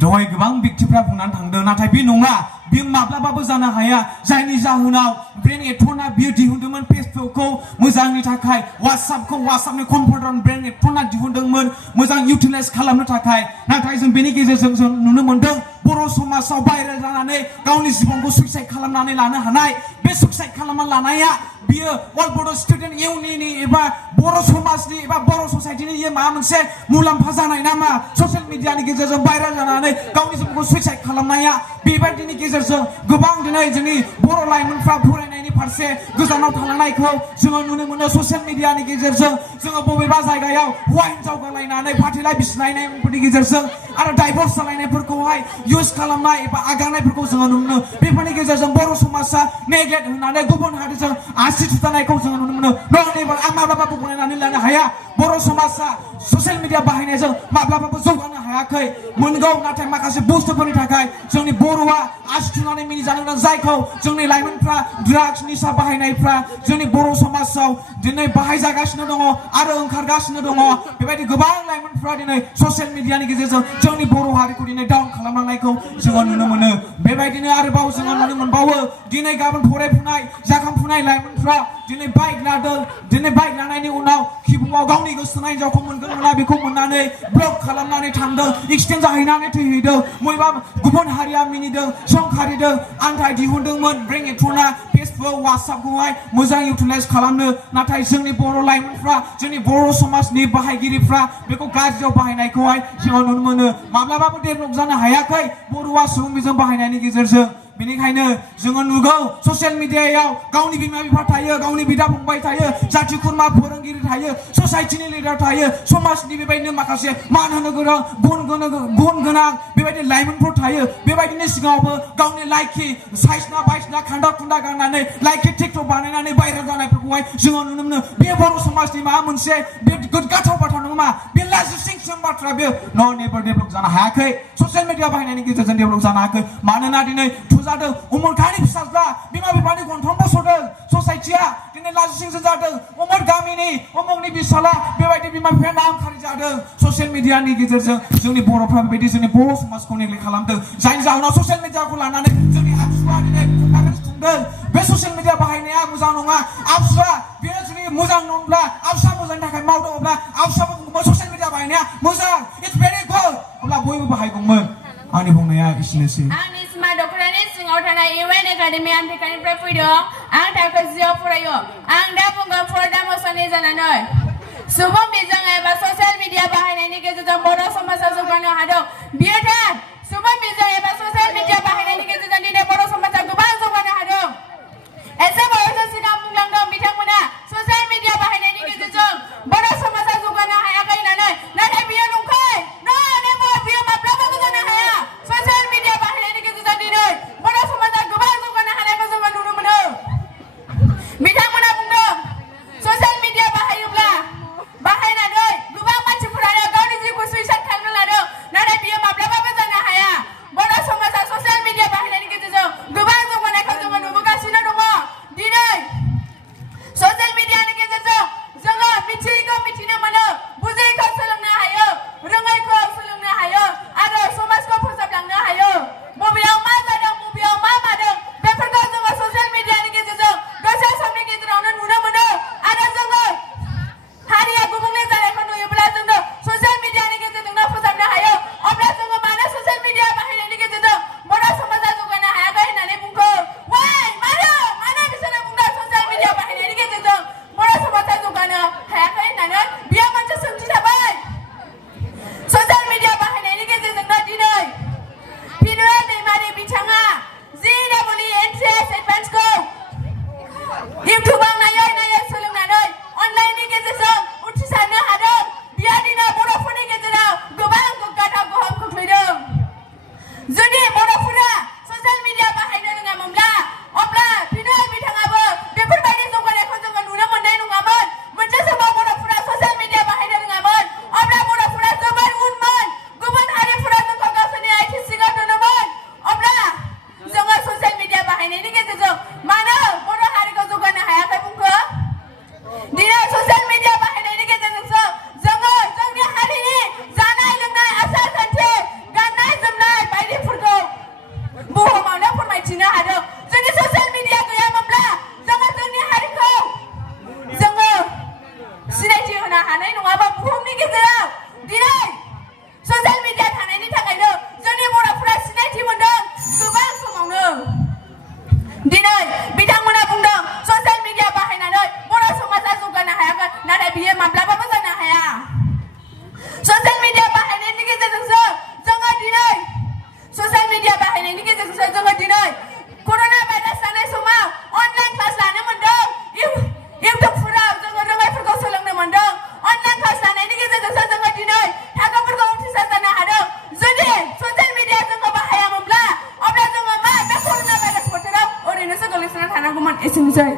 दहाय गोबां व्यक्तिफ्रा बुंनानै थांदों नाथाय बे नङा बे माब्लाबाबो जानो हाया जायनि जाहोनाव ब्रेन एथना बियो दिहुनदोंमोन फेसबुकखौ मोजांनि थाखाय वाट्सएपनि कम्पिउटार ब्रेन एथना दिहुनदोंमोन मोजां इउटिलाइज खालामनो थाखाय नाथाय जों बेनि गेजेरजों जों नुनो मोनदों बर' समाजाव भाइरेल जानानै गावनि जिबनखौ सुइसाइड खालामनानै लानो हानाय बे सुइसाइड खालामना लानाया बियो अल बड' स्टुडेन्ट इउनियननि एबा बर' समाजनि एबा बर' ससाइटिनि माबा मोनसे मुलाम्फा जानाय नामा ससियेल मिडियानि गेजेरजों भाइरेल जानानै गावनि जिबनखौ सुइसाइड खालामनाया बेबायदिनि गेजेरजों गोबां दिनै जोंनि बर' लाइमोनफ्रा फरायनायनि फारसे गोजानाव थालांनायखौ जोङो नुनो मोनो ससियेल मिडियानि गेजेरजों जोङो बबेबा जायगायाव हौवा हिनजाव गालायनानै फाथैलाइ बिसिनायनायफोरनि गेजेरजों आरो डाइभर्स जालायनायफोरखौहाय इउज खालामनाय एबा आगारनायफोरखौ जोङो नुनो मोनो बेफोरनि गेजेरजों बर' समाजा नेग्लेक्ट होनानै गुबुन हारिजों आसि थुथानायखौ जोङो नुनो मोनो आं माब्लाबाबो गनायनानै लानो हाया बर' समाजा ससियेल मिडिया बाहायनायजों माब्लाबाबो जौगानो हायाखै मोनगौ नाथाय माखासे बुस्थुफोरनि थाखाय जोंनि बर'आ आसि थुनानै मिनिजानो गोनां जायखौ जोंनि लाइमोनफ्रा ड्राग्स निसा बाहायनायफ्रा जोंनि बर' समाजाव दिनै बाहायजागासिनो दङ आरो ओंखारगासिनो दङ बेबायदि गोबां लाइमोनफ्रा दिनै ससियेल मिडियानि गेजेरजों जोंनि बर' हारिखौ दिनै डाउन खालामलांनायखौ जोङो नुनो मोनो बेबायदिनो आरोबाव जोङो नुनो मोनबावो दिनै गाबोन फरायफुनाय जाखांफुनाय लाइमोनफ्रा दिनै बाइक लादों दिनै बाइक लानायनि उनाव खिबुआव गावनि गोसोनाय हिनजावखौ मोनगोन मोना बेखौ मोननानै ब्लक खालामनानै थांदों एक्सिडेन्ट जाहैनानै थैहैदों बबेबा गुबुन हारिया मिनिदों संखारिदों आन्थाइ दिहुनदोंमोन ब्रेन एथना फेसबुक वाट्सएपखौहाय मोजां इउटिलाइज खालामनो नाथाय जोंनि बर' लाइमोनफ्रा जोंनि बर' समाजनि बाहायगिरिफ्रा बेखौ गाज्रियाव बाहायनायखौहाय जोङो नुनो मोनो माब्लाबाबो डेभेलप जानो हायाखै बर'आ सुबुं बिजों बाहायनायनि गेजेरजों बेनिखायनो जोङो नुगौ ससियेल मिडियायाव गावनि बिमा बिफा थायो गावनि बिदा फंबाय थायो जाथि खुरमा फोरोंगिरि थायो ससाइटिनि लिडार थायो समाजनि बेबायदिनो माखासे मान होनो गोनां गुन गोनां बेबायदि लाइमोनफोर थायो बेबायदिनो सिगाङावबो गावनि लाइखि साइसना बाइसना खान्दा खुन्दा गाननानै लाइखि टिकटक बानायनानै भाइरेल जानायफोरखौहाय जोङो नुनो मोनो बे बर' समाजनि माबा मोनसे बे गोग्गाथाव बाथ्रा नङा बे लाजिसिंसिं बाथ्रा बे नेभार डेभेलप जानो हायाखै ससियेल मिडिया बाहायनायनि गेजेरजों डेभेलप जानो हायाखै मानोना दिनै जादों उमुरखानि फिसाज्ला बिमा बिफानि गन्थं बस'दों ससाइटिया दिनै लाजिसिंसिं जादों उमुर गामिनि उमुकनि फिसाला बेबायदि बिमा बिफाया नामखारि जादों ससियेल मिडियानि गेजेरजों जोंनि बर'फ्रा बेबायदि जोंनि बर' समाजखौ नेग्लेक्ट खालामदों जायनि जाहोनाव ससियेल मिडियाखौ लानानै जोंनि आबसुआ दिनै खुंदों बे ससियेल मिडिया बाहायनाया मोजां नङा आबसुआ बेयो जुदि मोजां नंब्ला आबसुआ मोजांनि थाखाय मावदों अब्ला आबसुआ ससियेल मिडिया बाहायनाया मोजां इट्स भेरि गुड अब्ला बयबो बाहायगौमोन आंनि बुंनाया एसेनोसै आंनि सिमा दख'रानि सिङाव थानाय इउएन एकाडेमि आमेरिकानिफ्राय फैदों आं थाखो 10 फरायो आं दा बुंगोन फर्दा मोसानि जानानै सुबुं बिजों एबा ससियेल मिडिया बाहायनायनि गेजेरजों बर' समाजा जौगानो हादों बियो थार सुबुं बिजों एबा ससियेल मिडिया बाहायनायनि गेजेरजों दिनै बर' समाजा गोबां जौगानो हादों एसे बावैसो सिगां बुंलांदों बिथांमोना ससियेल मिडिया बाहायनायनि गेजेरजों बर' समाजा जौगानो हायाखै होननानै नाथाय बियो नंखाय बियो माब्लाबाबो जानो हाया ससियेल मिडिया बाहायनायनि गेजेरजों दिनै बर' समाजा गोबां जौगानो हानायखौ जोङो नुनो मोनो बिथांमोना बुंदों ससियेल मिडिया बाहायनानै गोबां मानसिफोरानो गावनि जिउखौ सुइसाइड खालामनो लादों नाथाय बियो माब्लाबाबो नांखास लानायनि गेजेरजोंसो जोङो दिनै थाखोफोरखौ उथ्रिसार जानो हादों जुदि ससियेल मिडिया जोङो बाहायामोनब्ला अब्ला जोङो मा बे कर'ना भाइरास बोथोराव ओरैनोसो गोग्लैसोना थानांगौमोन एसेनोसै